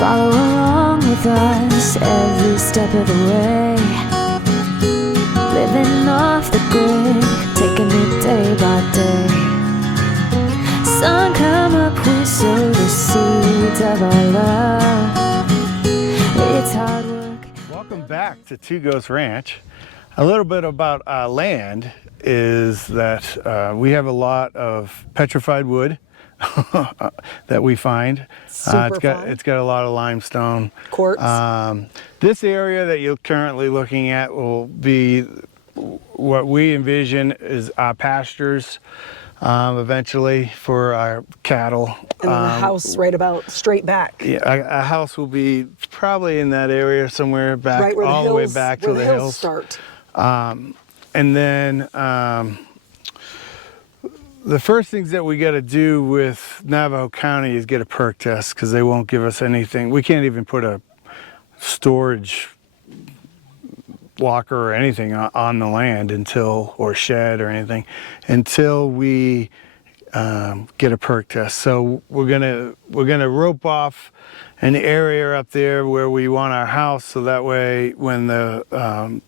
Follow along with us every step of the way. Living off the grid, taking it day by day. Sun come up, we sow the seeds of our love. It's hard work. Welcome back to Two Ghost Ranch. A little bit about land is that we have a lot of petrified wood that we find. It's got a lot of limestone. Quartz. This area that you're currently looking at will be what we envision is our pastures eventually for our cattle. And then the house right about straight back. Yeah, a house will be probably in that area somewhere back, right where all the way back to the hills start. And then the first things that we got to do with Navajo County is get a perk test, because they won't give us anything. We can't even put a storage locker or anything on the land or shed or anything until we get a perk test. So we're gonna rope off an area up there where we want our house, so that way when the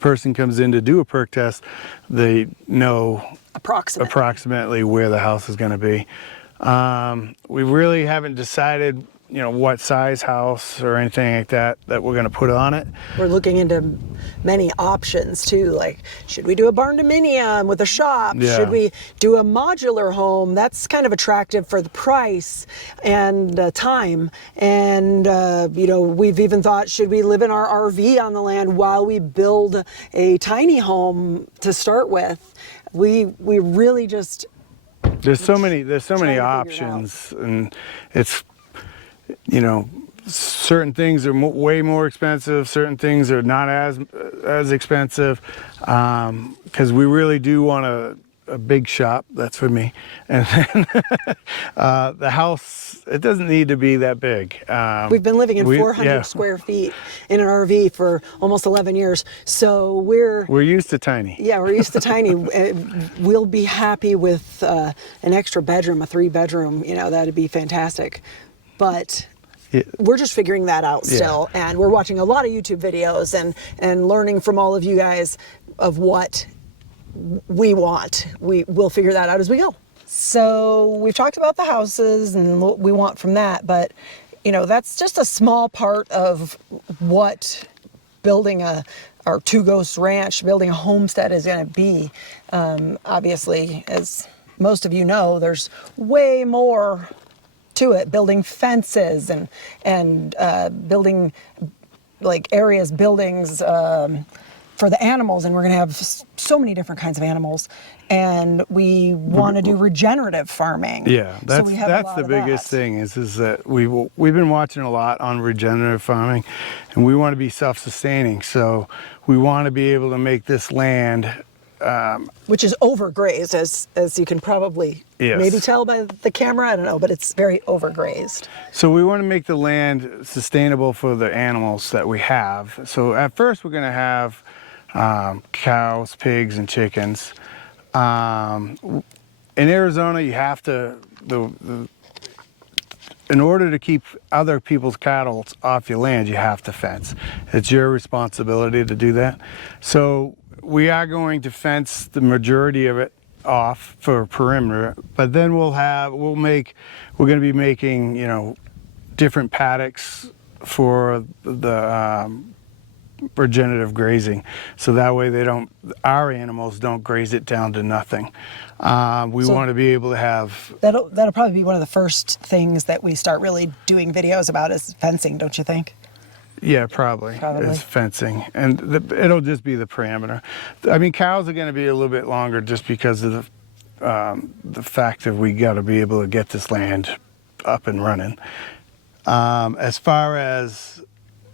person comes in to do a perk test, they know approximately where the house is going to be. We really haven't decided, what size house or anything like that we're going to put on it. We're looking into many options too, like should we do a barn dominium with a shop? Yeah. Should we do a modular home? That's kind of attractive for the price and time. And we've even thought, should we live in our RV on the land while we build a tiny home to start with? We really just there's so many options, and it's certain things are way more expensive, certain things are not as expensive, because we really do want a big shop. That's for me. And then the house, it doesn't need to be that big. We've been living in 400 square feet in an RV for almost 11 years, so we're used to tiny. Yeah, we're used to tiny. We'll be happy with an extra bedroom, a 3-bedroom. That'd be fantastic. But we're just figuring that out still, and we're watching a lot of YouTube videos and learning from all of you guys of what we want. We'll figure that out as we go. So we've talked about the houses and what we want from that, but that's just a small part of what building our Two Ghost Ranch, building a homestead is going to be. Obviously, as most of you know, there's way more to it, building fences and building buildings for the animals, and we're going to have so many different kinds of animals, and we want to do regenerative farming. Yeah, that's the biggest thing is that we've been watching a lot on regenerative farming, and we want to be self-sustaining, so we want to be able to make this land which is overgrazed, as you can probably maybe tell by the camera. I don't know, but it's very overgrazed. So we want to make the land sustainable for the animals that we have. So at first we're going to have cows, pigs, and chickens. In Arizona, you have to, in order to keep other people's cattle off your land, you have to fence. It's your responsibility to do that. So we are going to fence the majority of it off for perimeter, but then we're going to be making, different paddocks for the regenerative grazing. So that way our animals don't graze it down to nothing. We want to be able to have... That'll probably be one of the first things that we start really doing videos about is fencing, don't you think? Yeah, probably. It's fencing, and it'll just be the parameter. I mean, cows are going to be a little bit longer just because of the fact that we got to be able to get this land up and running. As far as,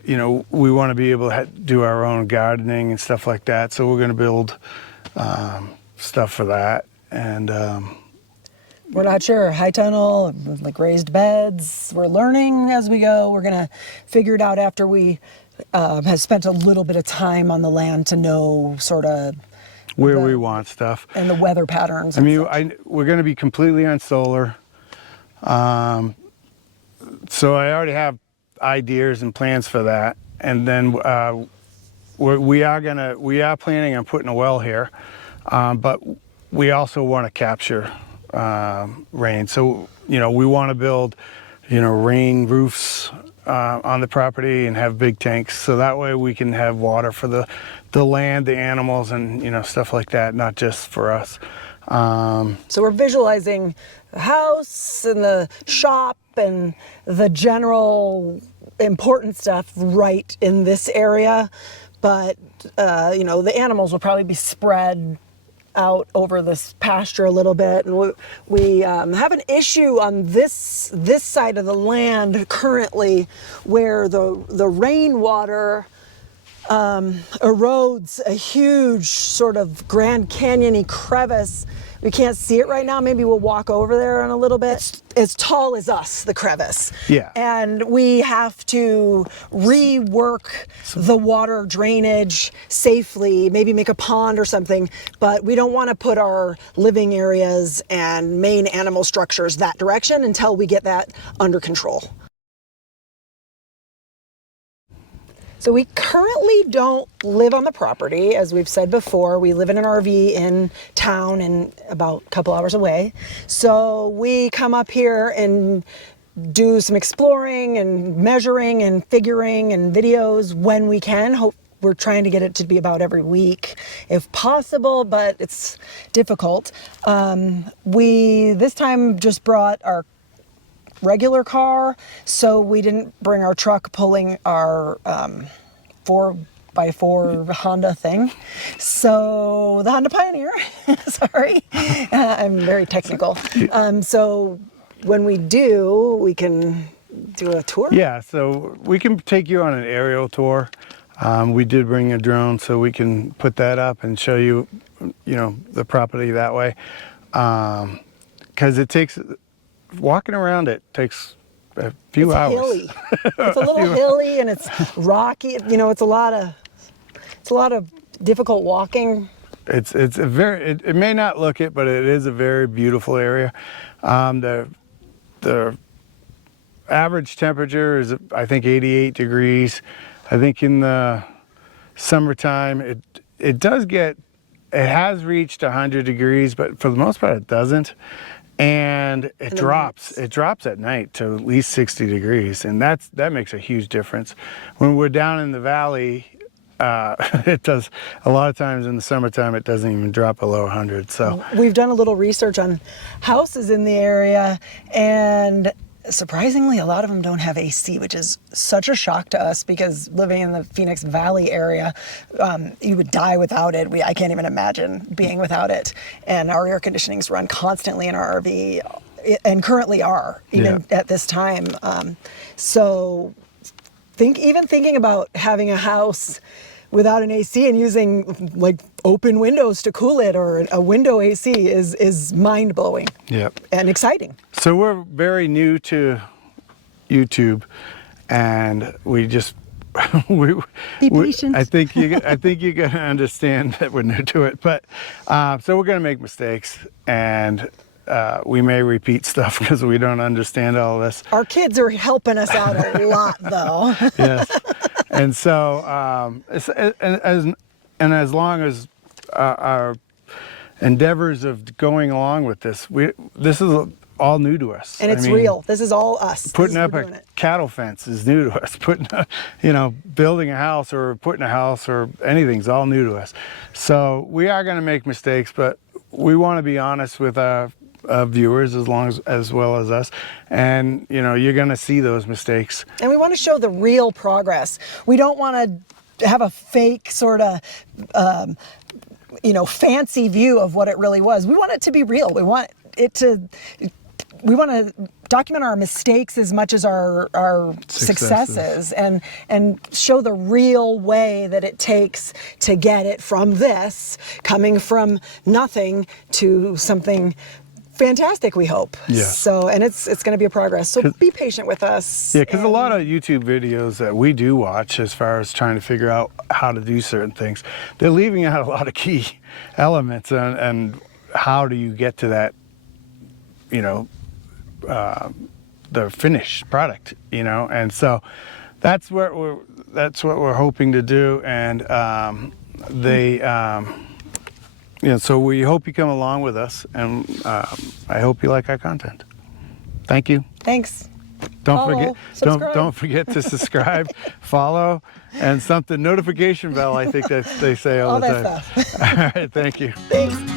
we want to be able to do our own gardening and stuff like that, so we're going to build stuff for that, and we're not sure. High tunnel, like raised beds. We're learning as we go. We're going to figure it out after we have spent a little bit of time on the land to know sort of where we want stuff. And the weather patterns. I mean, we're going to be completely on solar. So I already have ideas and plans for that, and then we are planning on putting a well here, but we also want to capture rain. So we want to build rain roofs on the property and have big tanks, so that way we can have water for the land, the animals, and stuff like that, not just for us. So we're visualizing the house and the shop and the general important stuff right in this area, but the animals will probably be spread out over this pasture a little bit, and we have an issue on this side of the land currently where the rainwater erodes a huge sort of Grand Canyon-y crevice. We can't see it right now. Maybe we'll walk over there in a little bit. It's as tall as us, the crevice. Yeah. And we have to rework the water drainage safely, maybe make a pond or something, but we don't want to put our living areas and main animal structures that direction until we get that under control. So we currently don't live on the property, as we've said before. We live in an RV in town and about a couple hours away. So we come up here and do some exploring and measuring and figuring and videos when we can. We're trying to get it to be about every week if possible, but it's difficult. We this time just brought our regular car, so we didn't bring our truck pulling our 4x4 Honda thing. So the Honda Pioneer, sorry, I'm very technical. So when we do, we can do a tour. Yeah, so we can take you on an aerial tour. We did bring a drone, so we can put that up and show you, the property that way. Because walking around it takes a few hours. Hilly. It's a little hilly and it's rocky. It's a lot of difficult walking. It may not look it, but it is a very beautiful area. The average temperature is, I think, 88 degrees. I think in the summertime it has reached 100 degrees, but for the most part it doesn't. And it drops at night to at least 60 degrees, and that makes a huge difference. When we're down in the valley, it does, a lot of times in the summertime it doesn't even drop below 100. So we've done a little research on houses in the area, and surprisingly a lot of them don't have AC, which is such a shock to us because living in the Phoenix Valley area, you would die without it. I can't even imagine being without it. And our air conditionings run constantly in our RV, and currently are, even at this time. So even thinking about having a house without an AC and using like open windows to cool it, or a window AC is mind-blowing. Yep. And exciting. So we're very new to YouTube, and we just be patient. I think you're gonna understand that we're new to it, but so we're gonna make mistakes, and we may repeat stuff because we don't understand all this. Our kids are helping us out a lot, though. Yes. And so, as long as our endeavors of going along with this, this is all new to us. And it's real. This is all us. Putting up a cattle fence is new to us. Building a house or putting a house or anything's all new to us. So we are going to make mistakes, but we want to be honest with our viewers as well as us, and you're going to see those mistakes, and we want to show the real progress. We don't want to have a fake sort of fancy view of what it really was. We want it to be real. We want to document our mistakes as much as our successes, and show the real way that it takes to get it from this, coming from nothing to something fantastic, we hope. Yeah. So, and it's going to be a progress. So be patient with us. Yeah, because a lot of YouTube videos that we do watch, as far as trying to figure out how to do certain things, they're leaving out a lot of key elements, and how do you get to that, the finished product, you know. And so that's what we're hoping to do. And so we hope you come along with us, and I hope you like our content. Thank you. Thanks. Don't Subscribe. forget to subscribe, follow, and something notification bell. I think that they say all the time. All that stuff. All right, thank you. Thanks.